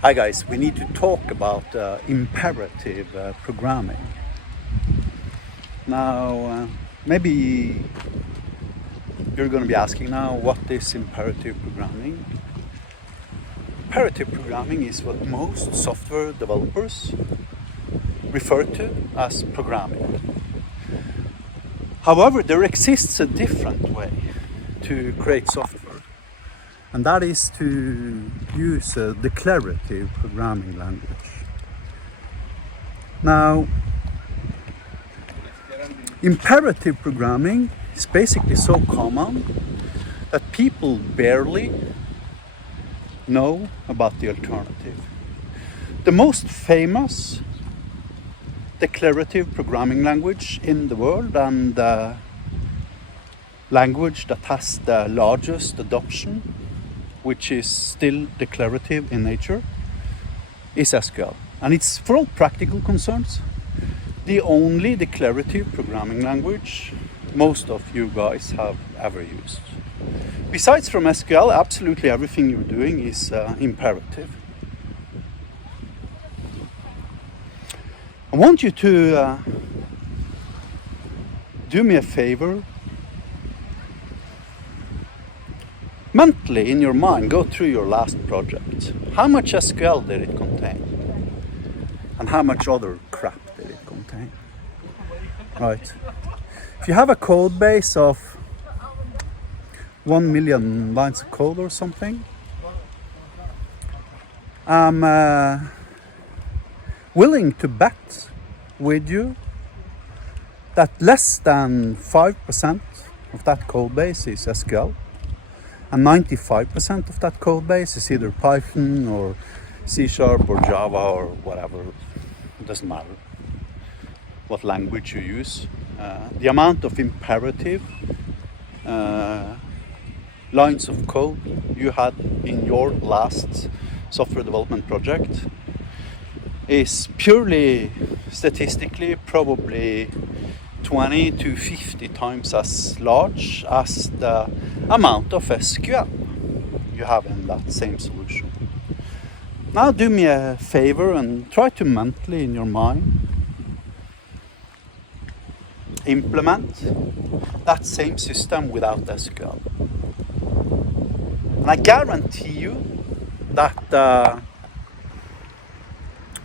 Hi guys, we need to talk about imperative programming. Now, maybe you're going to be asking now, what is imperative programming? Imperative programming is what most software developers refer to as programming. However, there exists a different way to create software, and that is to use a declarative programming language. Now, imperative programming is basically so common that people barely know about the alternative. The most famous declarative programming language in the world, and the language that has the largest adoption, which is still declarative in nature, is SQL. And it's, for all practical concerns, the only declarative programming language most of you guys have ever used. Besides from SQL, absolutely everything you're doing is imperative. I want you to do me a favor. Mentally, in your mind, go through your last project. How much SQL did it contain? And how much other crap did it contain? Right. If you have a code base of 1 million lines of code or something, I'm willing to bet with you that less than 5% of that code base is SQL, and 95% of that code base is either Python or C# or Java or whatever. It doesn't matter what language you use. The amount of imperative lines of code you had in your last software development project is purely statistically probably 20 to 50 times as large as the amount of SQL you have in that same solution. Now do me a favor and try to mentally in your mind implement that same system without SQL. And I guarantee you that the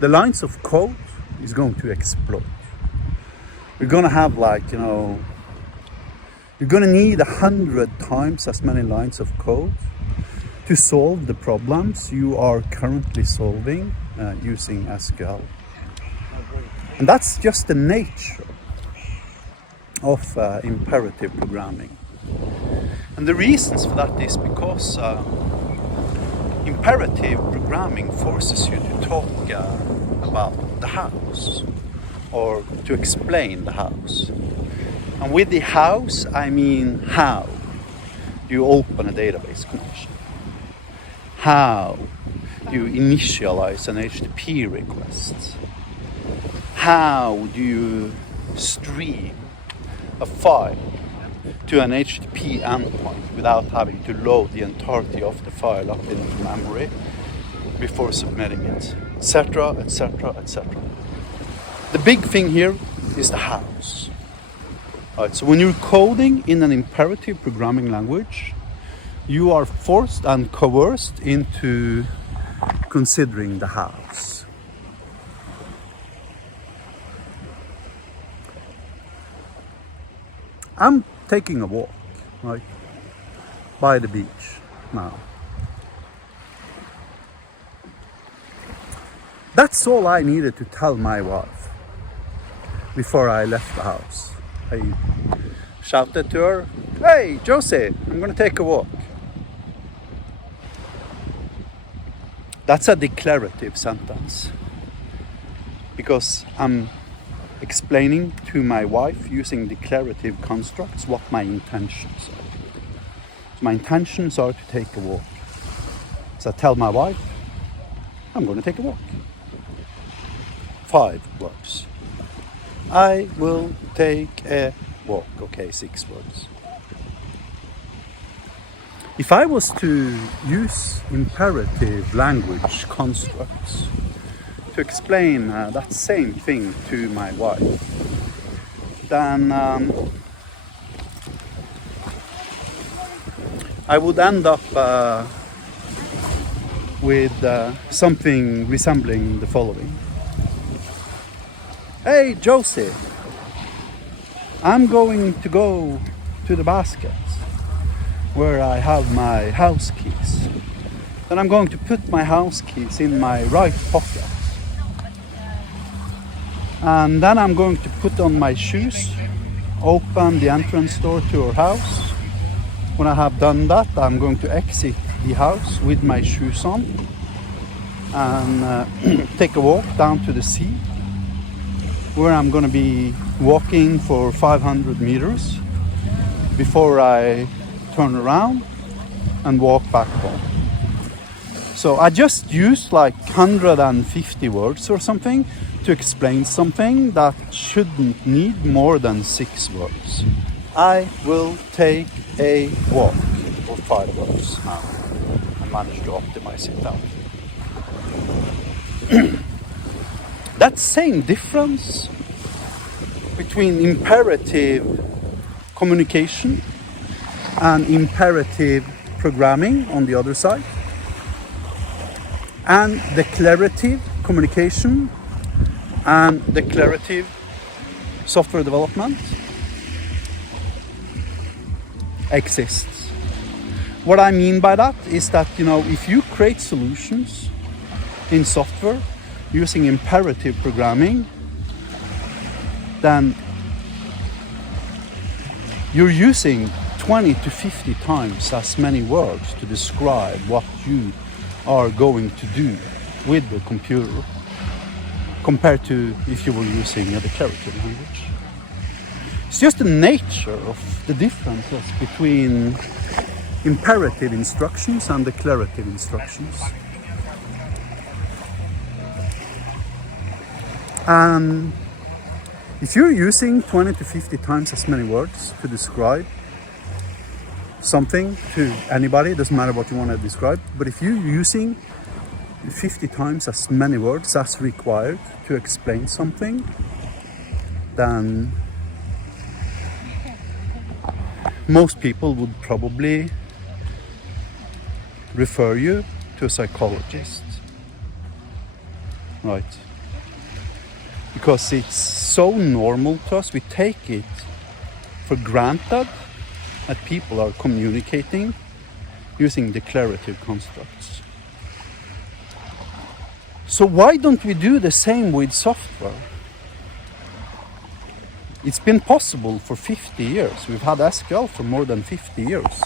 lines of code is going to explode. You're going to have you're going to need 100 times as many lines of code to solve the problems you are currently solving using SQL. And that's just the nature of imperative programming. And the reasons for that is because imperative programming forces you to talk about the house, or to explain the house. And with the house, I mean how you open a database connection, how you initialize an HTTP request, how do you stream a file to an HTTP endpoint without having to load the entirety of the file up into memory before submitting it, etc., etc., etc. The big thing here is the house. Right, so when you're coding in an imperative programming language, you are forced and coerced into considering the house. I'm taking a walk, right, by the beach now. That's all I needed to tell my wife before I left the house. I shouted to her, "Hey, Josie, I'm going to take a walk." That's a declarative sentence, because I'm explaining to my wife using declarative constructs what my intentions are. So my intentions are to take a walk. So I tell my wife, I'm going to take a walk. 5 words. I will take a walk. Okay, 6 words. If I was to use imperative language constructs to explain that same thing to my wife, then I would end up with something resembling the following. Hey Josie, I'm going to go to the basket where I have my house keys. Then I'm going to put my house keys in my right pocket. And then I'm going to put on my shoes, open the entrance door to our house. When I have done that, I'm going to exit the house with my shoes on and take a walk down to the sea, where I'm going to be walking for 500 meters before I turn around and walk back home. So I just used like 150 words or something to explain something that shouldn't need more than 6 words. I will take a walk for 5 words now. I managed to optimize it out. That same difference between imperative communication and imperative programming on the other side, and declarative communication and declarative software development exists. What I mean by that is that, if you create solutions in software using imperative programming, then you're using 20 to 50 times as many words to describe what you are going to do with the computer compared to if you were using a declarative language. It's just the nature of the differences between imperative instructions and declarative instructions. And if you're using 20 to 50 times as many words to describe something to anybody, doesn't matter what you want to describe, but if you're using 50 times as many words as required to explain something, then most people would probably refer you to a psychologist, right? Because it's so normal to us, we take it for granted that people are communicating using declarative constructs. So why don't we do the same with software? It's been possible for 50 years. We've had SQL for more than 50 years.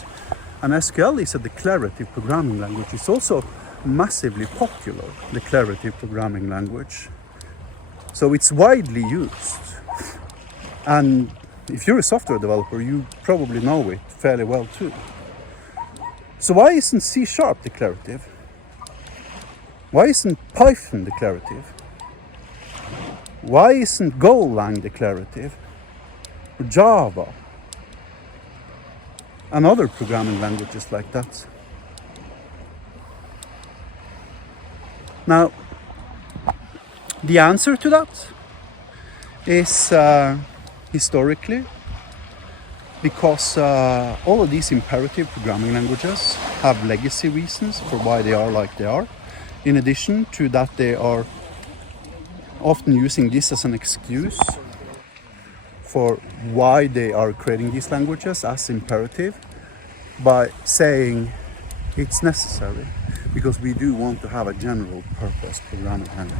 And SQL is a declarative programming language. It's also massively popular declarative programming language. So it's widely used. And if you're a software developer, you probably know it fairly well too. So why isn't C# declarative? Why isn't Python declarative? Why isn't Golang declarative? Or Java? And other programming languages like that. Now, the answer to that is historically, because all of these imperative programming languages have legacy reasons for why they are like they are. In addition to that, they are often using this as an excuse for why they are creating these languages as imperative, by saying it's necessary because we do want to have a general purpose programming language.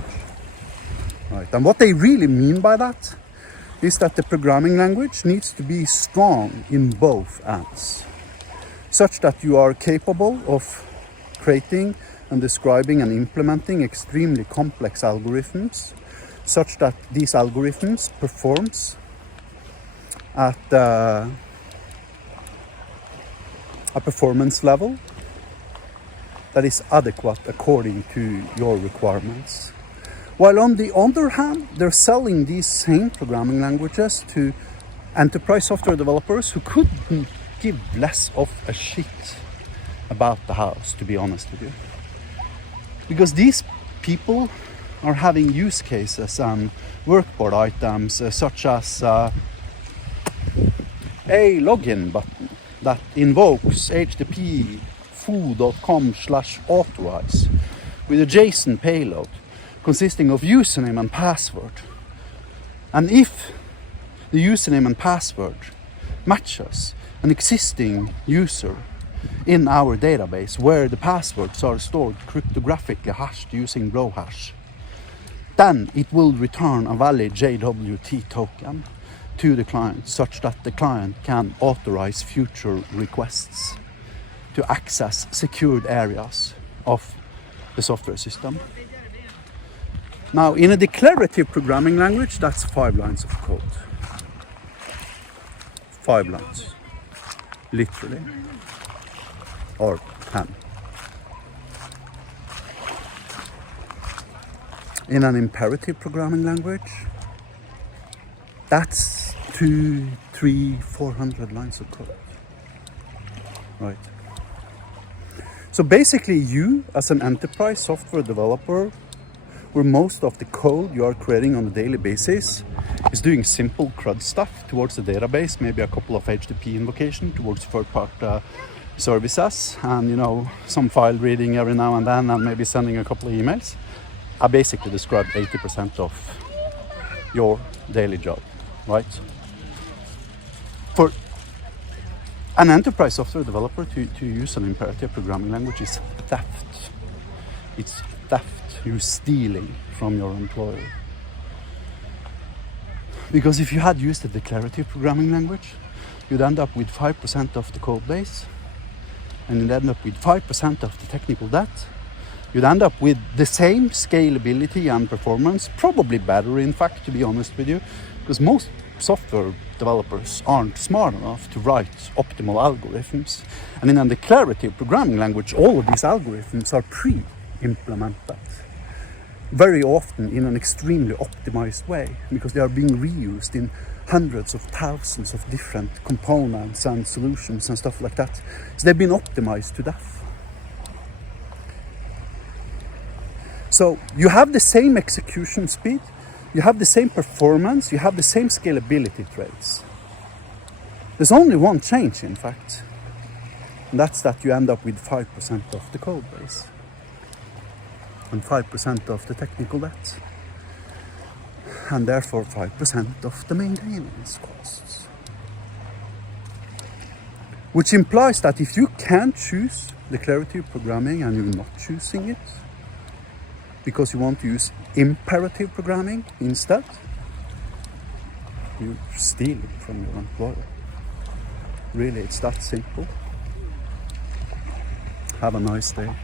Right. And what they really mean by that is that the programming language needs to be strong in both ends, such that you are capable of creating and describing and implementing extremely complex algorithms, such that these algorithms performs at a performance level that is adequate according to your requirements. While on the other hand, they're selling these same programming languages to enterprise software developers who couldn't give less of a shit about the house, to be honest with you. Because these people are having use cases and workboard items such as a login button that invokes http foo.com/authorize with a JSON payload consisting of username and password. And if the username and password matches an existing user in our database where the passwords are stored cryptographically hashed using blowhash, then it will return a valid JWT token to the client such that the client can authorize future requests to access secured areas of the software system. Now, in a declarative programming language, that's 5 lines of code. 5 lines, literally, or 10. In an imperative programming language, that's 200, 300, 400 lines of code, right? So basically, you as an enterprise software developer, where most of the code you are creating on a daily basis is doing simple CRUD stuff towards the database, maybe a couple of HTTP invocation towards third-party services, and some file reading every now and then, and maybe sending a couple of emails. I basically described 80% of your daily job, right? For an enterprise software developer to use an imperative programming language is theft. It's theft. You're stealing from your employer. Because if you had used a declarative programming language, you'd end up with 5% of the code base, and you'd end up with 5% of the technical debt. You'd end up with the same scalability and performance, probably better, in fact, to be honest with you, because most software developers aren't smart enough to write optimal algorithms. And in a declarative programming language, all of these algorithms are pre-implemented, very often in an extremely optimized way, because they are being reused in hundreds of thousands of different components and solutions and stuff like that. So they've been optimized to death. So you have the same execution speed, you have the same performance, you have the same scalability traits. There's only one change, in fact, and that's that you end up with 5% of the code base and 5% of the technical debt, and therefore 5% of the maintenance costs. Which implies that if you can choose declarative programming and you're not choosing it because you want to use imperative programming instead, you're stealing from your employer. Really, it's that simple. Have a nice day.